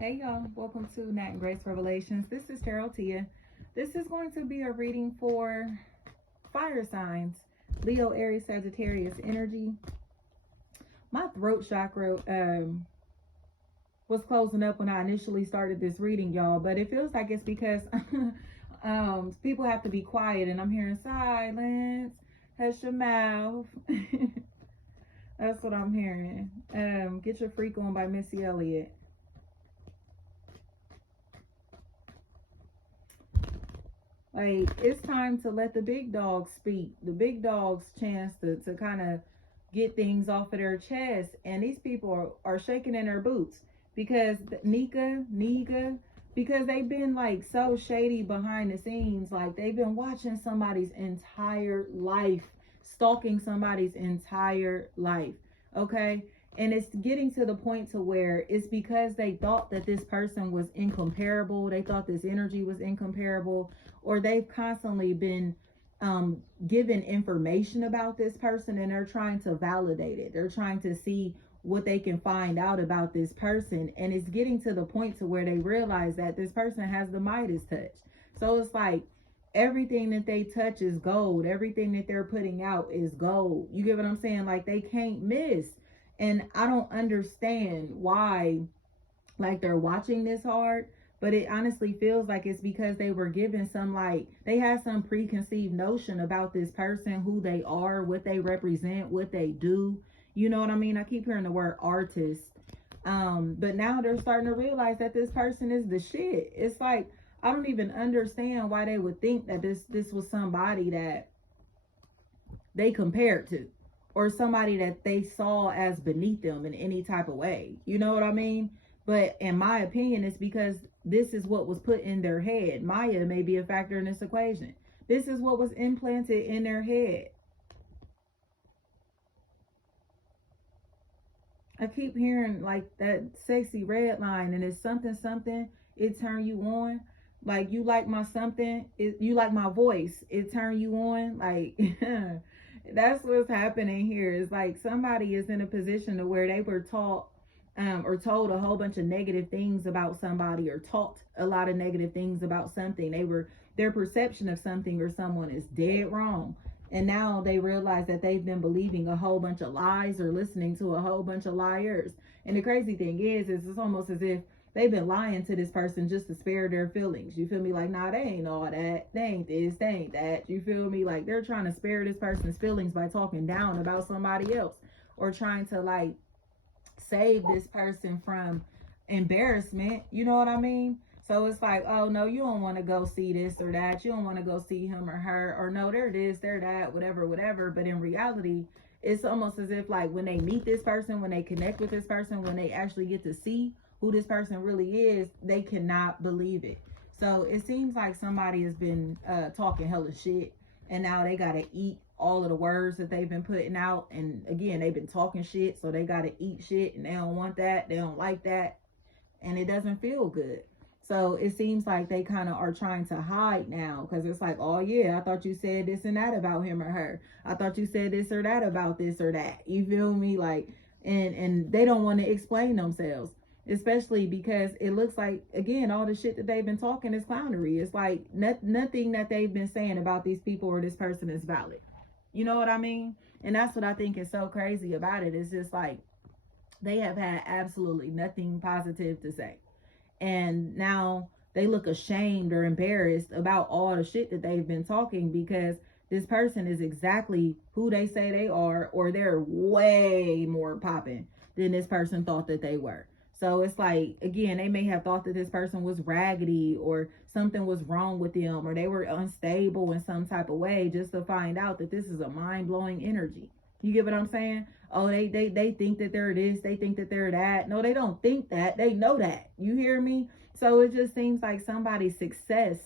Hey y'all, welcome to Nat and Grace Revelations. This is Tarot Tia. This is going to be a reading for fire signs, Leo, Aries, Sagittarius energy. My throat chakra was closing up when I initially started this reading, y'all, but it feels like it's because people have to be quiet and I'm hearing silence. Hush your mouth. That's what I'm hearing. Get Your Freak On by Missy Elliott. Like, it's time to let the big dogs speak. The big dogs chance to kind of get things off of their chest. And these people are shaking in their boots because Niga, because they've been like so shady behind the scenes. Like, they've been watching somebody's entire life, stalking somebody's entire life. Okay. And it's getting to the point to where it's because they thought that this person was incomparable. They thought this energy was incomparable, or they've constantly been given information about this person and they're trying to validate it. They're trying to see what they can find out about this person. And it's getting to the point to where they realize that this person has the Midas touch. So it's like everything that they touch is gold. Everything that they're putting out is gold. You get what I'm saying? Like, they can't miss. And I don't understand why, like, they're watching this hard, but it honestly feels like it's because they were given some, like, they had some preconceived notion about this person, who they are, what they represent, what they do. You know what I mean? I keep hearing the word artist. But now they're starting to realize that this person is the shit. It's like, I don't even understand why they would think that this was somebody that they compared to, or somebody that they saw as beneath them in any type of way. You know what I mean? But in my opinion, it's because this is what was put in their head. Maya may be a factor in this equation. This is what was implanted in their head. I keep hearing like that sexy red line, and it's something, something, it turn you on. Like, you like my something, you like my voice, it turn you on. Like, that's what's happening here. It's like somebody is in a position to where they were taught or told a whole bunch of negative things about somebody, or taught a lot of negative things about something. Their perception of something or someone is dead wrong. And now they realize that they've been believing a whole bunch of lies or listening to a whole bunch of liars. And the crazy thing is it's almost as if they've been lying to this person just to spare their feelings. You feel me? Like, nah, they ain't all that. They ain't this, they ain't that. You feel me? Like, they're trying to spare this person's feelings by talking down about somebody else, or trying to like save this person from embarrassment. You know what I mean? So it's like, oh no, you don't want to go see this or that. You don't want to go see him or her, or no, they're this, they're that, whatever, whatever. But in reality, it's almost as if like when they meet this person, when they connect with this person, when they actually get to see who this person really is, they cannot believe it. So it seems like somebody has been talking hella shit, and now they gotta eat all of the words that they've been putting out. And again, they've been talking shit, so they gotta eat shit, and they don't want that, they don't like that, and it doesn't feel good. So it seems like they kind of are trying to hide now, because it's like, oh yeah, I thought you said this and that about him or her. I thought you said this or that about this or that. You feel me? Like, and they don't want to explain themselves, especially because it looks like, again, all the shit that they've been talking is clownery. It's like nothing that they've been saying about these people or this person is valid. You know what I mean? And that's what I think is so crazy about it. It's just like they have had absolutely nothing positive to say. And now they look ashamed or embarrassed about all the shit that they've been talking, because this person is exactly who they say they are, or they're way more popping than this person thought that they were. So it's like, again, they may have thought that this person was raggedy, or something was wrong with them, or they were unstable in some type of way, just to find out that this is a mind-blowing energy. You get what I'm saying? Oh, they think that they're this, they think that they're that. No, they don't think that. They know that. You hear me? So it just seems like somebody's success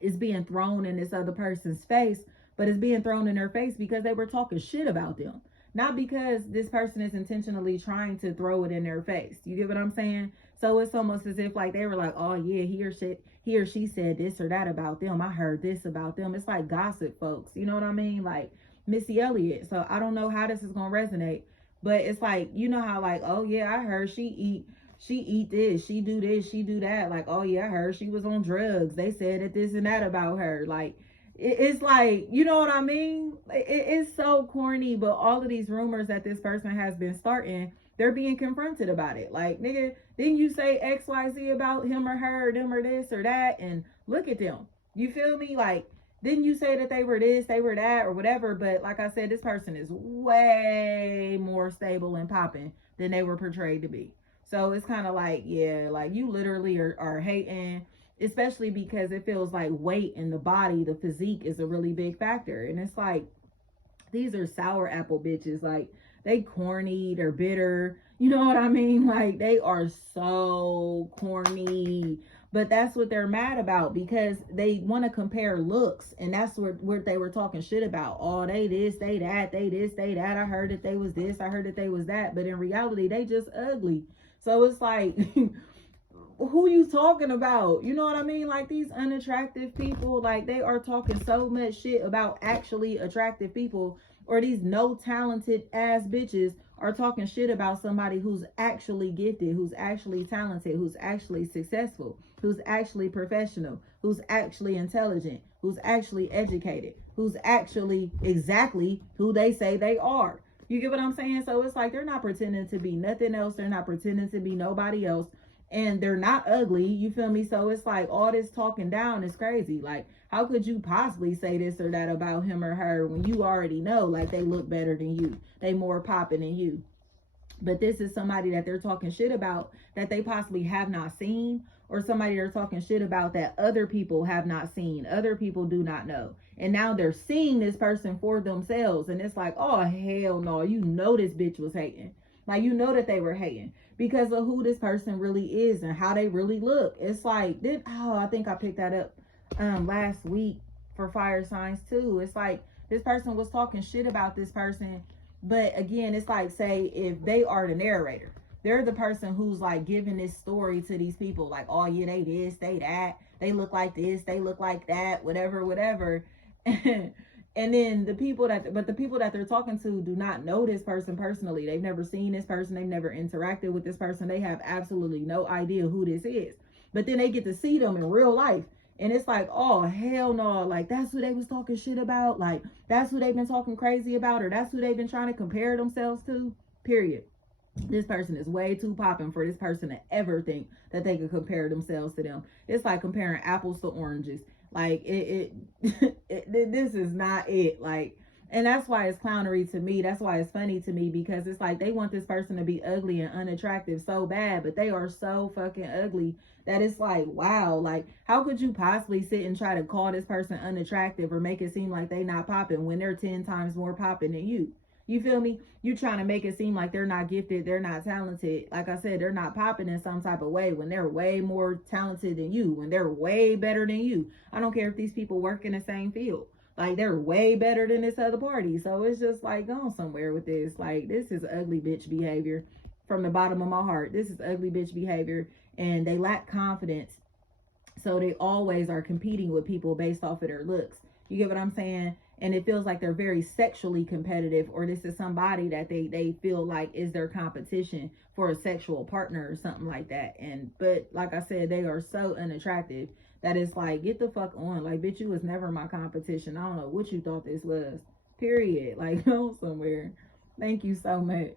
is being thrown in this other person's face, but it's being thrown in their face because they were talking shit about them. Not because this person is intentionally trying to throw it in their face. You get what I'm saying? So it's almost as if like they were like, oh yeah, he or she said this or that about them. I heard this about them. It's like gossip, folks. You know what I mean? Like Missy Elliott. So I don't know how this is gonna resonate, but it's like, you know how like, oh yeah, I heard she eat she eat this, she do this, she do that. Like, oh yeah, I heard she was on drugs. They said that this and that about her. Like, it's like, you know what I mean? It's so corny, but all of these rumors that this person has been starting, they're being confronted about it. Like, nigga, didn't you say XYZ about him or her, or them or this or that? And look at them. You feel me? Like, didn't you say that they were this, they were that, or whatever? But like I said, this person is way more stable and popping than they were portrayed to be. So it's kind of like, yeah, like you literally are hating, especially because it feels like weight in the body, the physique is a really big factor. And it's like, these are sour apple bitches. Like, they corny, they're bitter. You know what I mean? Like, they are so corny. But that's what they're mad about, because they want to compare looks. And that's what they were talking shit about. Oh, they this, they that, they this, they that. I heard that they was this, I heard that they was that. But in reality, they just ugly. So it's like, who you talking about? You know what I mean? Like, these unattractive people, like, they are talking so much shit about actually attractive people, or these no talented ass bitches are talking shit about somebody who's actually gifted, who's actually talented, who's actually successful, who's actually professional, who's actually intelligent, who's actually educated, who's actually exactly who they say they are. You get what I'm saying? So it's like, they're not pretending to be nothing else. They're not pretending to be nobody else, and they're not ugly. You feel me? So it's like, all this talking down is crazy. Like, how could you possibly say this or that about him or her when you already know, like, they look better than you, they more popping than you? But this is somebody that they're talking shit about that they possibly have not seen, or somebody they're talking shit about that other people have not seen, other people do not know. And now they're seeing this person for themselves. And it's like, oh, hell no. You know this bitch was hating. Like, you know that they were hating because of who this person really is and how they really look. It's like, I think I picked that up last week for fire signs too. It's like, this person was talking shit about this person, but again, it's like, say if they are the narrator, they're the person who's like giving this story to these people, like, oh yeah, they this, they that, they look like this, they look like that, whatever, whatever. And then the people that they're talking to do not know this person personally. They've never seen this person, they've never interacted with this person, they have absolutely no idea who this is. But then they get to see them in real life, and it's like, oh hell no, like, that's who they was talking shit about, like, that's who they've been talking crazy about, or that's who they've been trying to compare themselves to, period. This person is way too popping for this person to ever think that they could compare themselves to them. It's like comparing apples to oranges. Like, this is not it. Like, and that's why it's clownery to me. That's why it's funny to me, because it's like, they want this person to be ugly and unattractive so bad, but they are so fucking ugly that it's like, wow, like, how could you possibly sit and try to call this person unattractive or make it seem like they not popping when they're 10 times more popping than you? You feel me? You trying to make it seem like they're not gifted, they're not talented. Like I said, they're not popping in some type of way when they're way more talented than you, when they're way better than you. I don't care if these people work in the same field. Like, they're way better than this other party. So it's just like, going somewhere with this. Like, this is ugly bitch behavior from the bottom of my heart. This is ugly bitch behavior. And they lack confidence. So they always are competing with people based off of their looks. You get what I'm saying? And it feels like they're very sexually competitive, or this is somebody that they feel like is their competition for a sexual partner or something like that. And but like I said, they are so unattractive that it's like, get the fuck on. Like, bitch, you was never my competition. I don't know what you thought this was. Period. Like, go somewhere. Thank you so much.